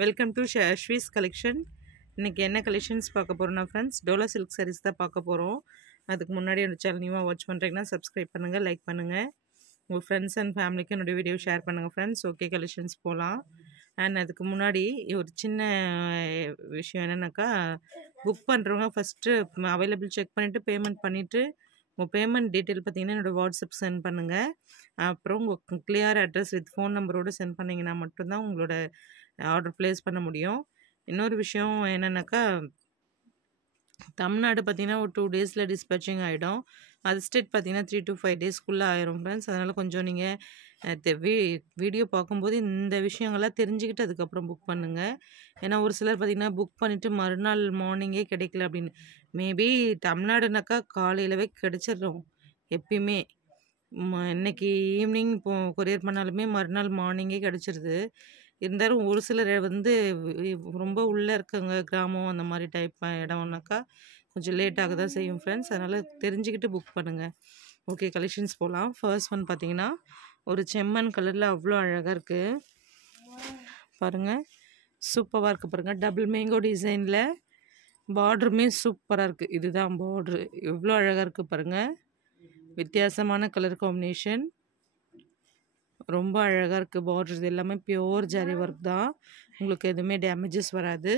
Welcome to ஷஸ்வீஸ் collection. இன்றைக்கி என்ன collections பார்க்க போகிறோம்னா ஃப்ரெண்ட்ஸ், டோலா சில்க் சாரீஸ் தான் பார்க்க போகிறோம். அதுக்கு முன்னாடி என்னோட சேனல் நியூவாக வாட்ச் பண்ணுறீங்கன்னா சப்ஸ்கிரைப் பண்ணுங்கள், லைக் பண்ணுங்கள், உங்கள் ஃப்ரெண்ட்ஸ் அண்ட் ஃபேமிலிக்கு என்னோடய வீடியோ ஷேர் பண்ணுங்கள் ஃப்ரெண்ட்ஸ். ஓகே, கலெக்ஷன்ஸ் போகலாம். அண்ட் அதுக்கு முன்னாடி ஒரு சின்ன விஷயம் என்னென்னாக்கா, புக் பண்ணுறவங்க ஃபஸ்ட்டு அவைலபிள் செக் பண்ணிவிட்டு பேமெண்ட் பண்ணிவிட்டு உங்கள் பேமெண்ட் டீட்டெயில் பார்த்தீங்கன்னா என்னோடய வாட்ஸ்அப் சென்ட் பண்ணுங்கள். அப்புறம் உங்கள் கிளியர் அட்ரஸ் வித் ஃபோன் நம்பரோடு சென்ட் பண்ணிங்கன்னா மட்டும்தான் உங்களோட ஆர்டர் ப்ளேஸ் பண்ண முடியும். இன்னொரு விஷயம் என்னென்னாக்கா, தமிழ்நாடு பார்த்திங்கன்னா ஒரு 2 டேஸில் டிஸ்பேச்சிங் ஆகிடும். அது ஸ்டேட் பார்த்திங்கன்னா 3 to 5 டேஸ்க்குள்ளே ஆயிரும் ஃப்ரெண்ட்ஸ். அதனால் கொஞ்சம் நீங்கள் வீடியோ பார்க்கும்போது இந்த விஷயங்கள்லாம் தெரிஞ்சுக்கிட்டு அதுக்கப்புறம் புக் பண்ணுங்கள். ஏன்னா ஒரு சிலர் பார்த்திங்கன்னா புக் பண்ணிவிட்டு மறுநாள் மார்னிங்கே கிடைக்கல அப்படின்னு. மேபி தமிழ்நாடுனாக்கா காலையிலவே கிடச்சிடும் எப்பயுமே. இன்னைக்கு ஈவினிங் கொரியர் பண்ணாலுமே மறுநாள் மார்னிங்கே கிடச்சிருது. இருந்தாலும் ஒரு சிலர் ரொம்ப உள்ளே இருக்கவங்க, கிராமம் அந்த மாதிரி டைப் இடம்னாக்கா கொஞ்சம் லேட்டாக தான் செய்யும் ஃப்ரெண்ட்ஸ். அதனால் தெரிஞ்சுக்கிட்டு புக் பண்ணுங்கள். ஓகே, கலெக்ஷன்ஸ் போகலாம். ஃபர்ஸ்ட் ஒன் பார்த்தீங்கன்னா ஒரு செம்மண் கலரில் அவ்வளோ அழகாக இருக்குது பாருங்கள். சூப்பராக இருக்குது பாருங்கள். டபுள் மேங்கோ டிசைனில் பார்டருமே சூப்பராக இருக்குது. இதுதான் பார்ட்ரு, எவ்வளோ அழகாக இருக்குது பாருங்கள். வித்தியாசமான கலர் காம்பினேஷன், ரொம்ப அழகாக இருக்குது பார்டர். இது எல்லாமே பியோர் ஜரி ஒர்க் தான், உங்களுக்கு எதுவுமே டேமேஜஸ் வராது.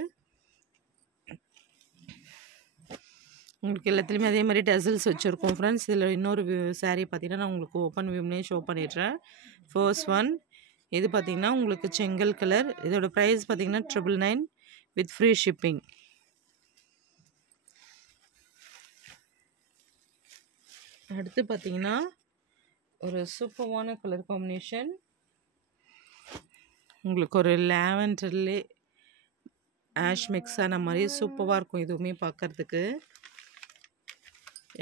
உங்களுக்கு எல்லாத்துலேயுமே அதே மாதிரி டசல்ஸ் வச்சுருக்கோம் ஃப்ரெண்ட்ஸ். இதில் இன்னொரு சாரீ பார்த்தீங்கன்னா நான் உங்களுக்கு ஓப்பன் வியூம்னே ஷோ பண்ணிடுறேன். ஃபர்ஸ்ட் ஒன் இது பார்த்தீங்கன்னா உங்களுக்கு செங்கல் கலர். இதோட ப்ரைஸ் பார்த்தீங்கன்னா 999 வித் ஃப்ரீ ஷிப்பிங். அடுத்து பார்த்தீங்கன்னா ஒரு சூப்பரான கலர் காம்பினேஷன், உங்களுக்கு ஒரு லாவெண்டர்லே ஆஷ் மிக்ஸ் ஆன மாதிரி சூப்பராக இருக்கும். இதுவுமே பார்க்குறதுக்கு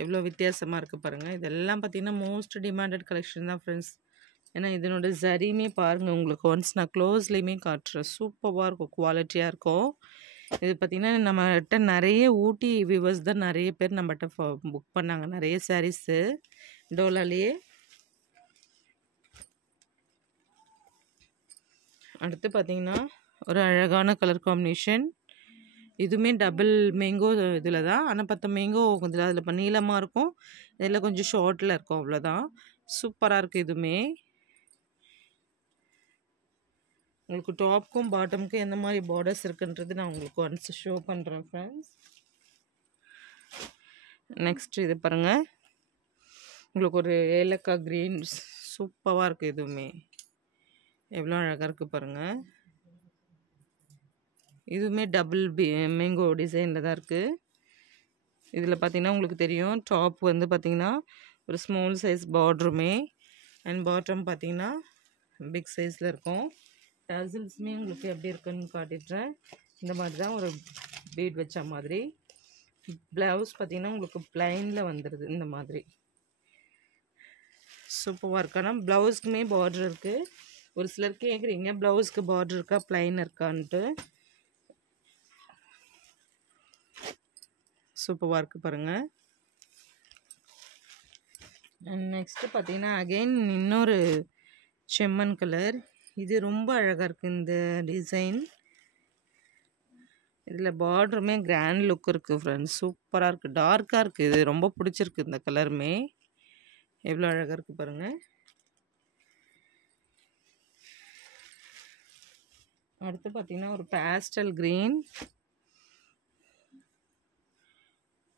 எவ்வளோ வித்தியாசமாக இருக்குது பாருங்கள். இதெல்லாம் பார்த்திங்கன்னா மோஸ்ட் டிமாண்டட் கலெக்ஷன் தான் ஃப்ரெண்ட்ஸ். ஏன்னா இதனோட ஜரியுமே பாருங்கள், உங்களுக்கு ஒன்ஸ் நான் க்ளோஸ்லேயுமே காட்டுறேன். சூப்பராக இருக்கும், குவாலிட்டியாக இருக்கும். இது பார்த்திங்கன்னா நம்மகிட்ட நிறைய ஊட்டி வியூவர்ஸ் தான் நிறைய பேர் நம்மகிட்ட புக் பண்ணாங்க நிறைய சாரீஸு டோலாலேயே. அடுத்து பார்த்திங்கன்னா ஒரு அழகான கலர் காம்பினேஷன். இதுவுமே டபுள் மேங்கோ இதில் தான், ஆனால் 10 மேங்கோ இதில் அதில் நீளமாக இருக்கும், இதில் கொஞ்சம் ஷார்ட்டில் இருக்கும், அவ்வளோதான். சூப்பராக இருக்குது. இதுவுமே உங்களுக்கு டாப்க்கும் பாட்டமுக்கும் எந்த மாதிரி பார்டர்ஸ் இருக்குன்றது நான் உங்களுக்கு ஒன்ஸ் ஷோ பண்ணுறேன் ஃப்ரெண்ட்ஸ். நெக்ஸ்ட் இது பாருங்கள், உங்களுக்கு ஒரு ஏலக்காய் க்ரீன் சூப்பராக இருக்குது. இதுவுமே எவ்வளோ அழகாக இருக்குது பாருங்கள். இதுவுமே டபுள் மேங்கோ டிசைனில் தான் இருக்குது. இதில் பார்த்திங்கன்னா உங்களுக்கு தெரியும், டாப் பார்த்திங்கன்னா ஒரு ஸ்மால் சைஸ் பார்டருமே, அண்ட் பாட்டம் பார்த்திங்கன்னா பிக் சைஸில் இருக்கும். டசல்ஸுமே உங்களுக்கு எப்படி இருக்குன்னு காட்டிடுறேன். இந்த மாதிரி தான் ஒரு பீட் வச்ச மாதிரி. ப்ளவுஸ் பார்த்திங்கன்னா உங்களுக்கு ப்ளைனில் வந்துடுது இந்த மாதிரி. சூப்பராக இருக்கு. ஆனால் ப்ளவுஸ்க்குமே பார்டர் இருக்குது. ஒரு சிலர் கேட்குறீங்க ப்ளவுஸ்க்கு பார்டர் இருக்கா ப்ளைன் இருக்கான்ட்டு. சூப்பராக இருக்குது பாருங்கள். அண்ட் நெக்ஸ்ட்டு பார்த்தீங்கன்னா அகெயின் இன்னொரு செம்மண் கலர். இது ரொம்ப அழகாக இருக்குது இந்த டிசைன். இதில் பார்டருமே கிராண்ட் லுக் இருக்குது ஃப்ரெண்ட்ஸ். சூப்பராக இருக்குது, டார்க்காக இருக்குது. இது ரொம்ப பிடிச்சிருக்கு இந்த கலருமே, எவ்வளோ அழகாக இருக்குது பாருங்கள். அடுத்து பார்த்திங்கன்னா ஒரு பேஸ்டல் க்ரீன்.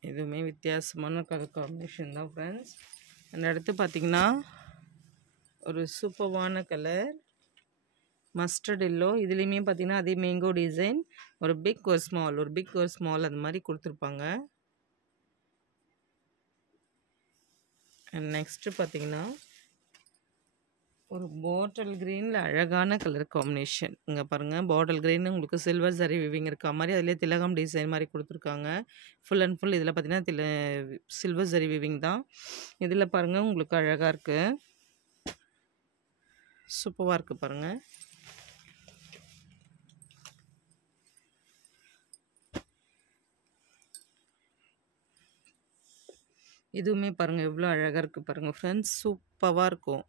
இதுவுமே வித்தியாசமான கலர் காம்பினேஷன் தான் ஃப்ரெண்ட்ஸ். அந்த அடுத்து பார்த்திங்கன்னா ஒரு சூப்பரான கலர் மஸ்டர்ட் எல்லோ. இதுலேயுமே பார்த்திங்கன்னா அதே மேங்கோ டிசைன், ஒரு பிக் ஒரு ஸ்மால் அந்த மாதிரி கொடுத்துருப்பாங்க. அண்ட் நெக்ஸ்ட்டு பார்த்திங்கன்னா ஒரு பாட்டில் க்ரீனில் அழகான கலர் காம்பினேஷன். இங்கே பாருங்கள், பாட்டில் க்ரீன் உங்களுக்கு சில்வர் சரி விவிங் இருக்க மாதிரி அதிலே திலகம் டிசைன் மாதிரி கொடுத்துருக்காங்க. ஃபுல் அண்ட் ஃபுல் இதில் பார்த்திங்கன்னா சில்வர் சரி விவிங் தான். இதில் பாருங்கள் உங்களுக்கு அழகாக இருக்குது, சூப்பராக இருக்குது பாருங்கள். இதுவுமே பாருங்கள் எவ்வளோ அழகாக இருக்குது பாருங்கள் ஃப்ரெண்ட்ஸ். சூப்பராக இருக்கும்.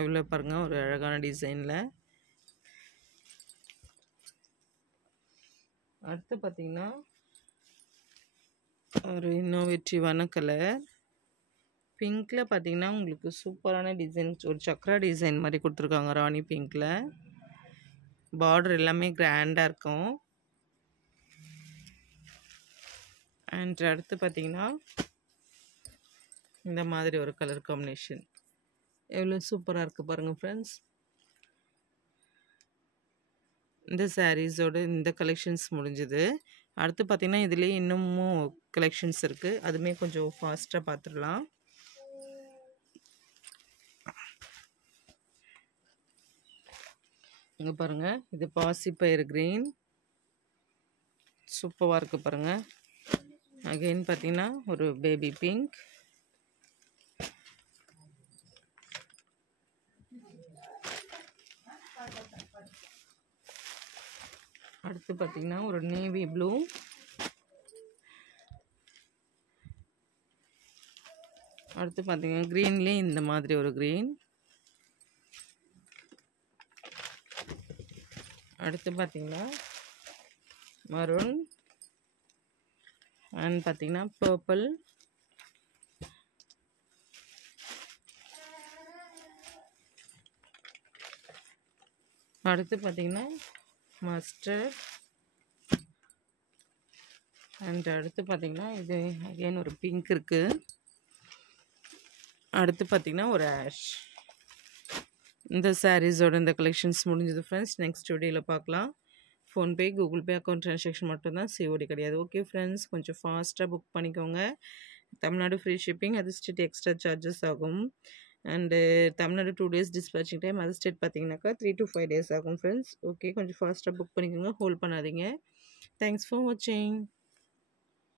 எவ்வளோ பாருங்கள், ஒரு அழகான டிசைனில் அடுத்து பார்த்தீங்கன்னா ஒரு இன்னோவேட்டிவான கலர் பிங்க்கில் பார்த்தீங்கன்னா உங்களுக்கு சூப்பரான டிசைன், ஒரு சக்ரா டிசைன் மாதிரி கொடுத்துருக்காங்க ராணி பிங்க்கில். பார்டர் எல்லாமே கிராண்டாக இருக்கும். அண்ட் அடுத்து பார்த்தீங்கன்னா இந்த மாதிரி ஒரு கலர் காம்பினேஷன் எவ்வளோ சூப்பராக இருக்குது பாருங்கள் ஃப்ரெண்ட்ஸ். இந்த சாரீஸோட இந்த கலெக்ஷன்ஸ் முடிஞ்சுது. அடுத்து பார்த்திங்கன்னா இதுலேயே இன்னமும் கலெக்ஷன்ஸ் இருக்குது, அதுவுமே கொஞ்சம் ஃபாஸ்ட்டாக பார்த்துடலாம். இங்கே பாருங்கள், இது பாசிப்பயிறு க்ரீன் சூப்பராக இருக்குது பாருங்கள். அகெயின் பார்த்திங்கன்னா ஒரு பேபி பிங்க், அடுத்து பார்த்திங்கன்னா ஒரு நேவி ப்ளூ, அடுத்து பார்த்திங்கன்னா க்ரீன்லேயே இந்த மாதிரி ஒரு க்ரீன், அடுத்து பார்த்திங்கன்னா மரூன் அண்ட் பார்த்திங்கன்னா பர்பிள், அடுத்து பார்த்திங்கன்னா மஸ்டர்ட் அண்ட் அடுத்து பார்த்திங்கன்னா இது அகைன் ஒரு பிங்க் இருக்குது, அடுத்து பார்த்திங்கன்னா ஒரு ஆஷ். இந்த சாரீஸோட இந்த கலெக்ஷன்ஸ் முடிஞ்சது ஃப்ரெண்ட்ஸ். நெக்ஸ்ட் வீடியோவில் பார்க்கலாம். PhonePe Google Pay account transaction மட்டும்தான், சிஓடி கிடையாது. ஓகே ஃப்ரெண்ட்ஸ், கொஞ்சம் ஃபாஸ்ட்டாக புக் பண்ணிக்கோங்க. தமிழ்நாடு ஃப்ரீ ஷிப்பிங், அது ஸ்டேட் எக்ஸ்ட்ரா சார்ஜஸ் ஆகும். And Tamil Nadu 2 days dispatching time, அது ஸ்டேட் பார்த்தீங்கன்னாக்கா 3 to 5 days ஆகும் ஃப்ரெண்ட்ஸ். ஓகே, கொஞ்சம் ஃபாஸ்ட்டாக புக் பண்ணிக்கோங்க, ஹோல்ட் பண்ணாதீங்க. தேங்க்ஸ் ஃபார் வாட்சிங்.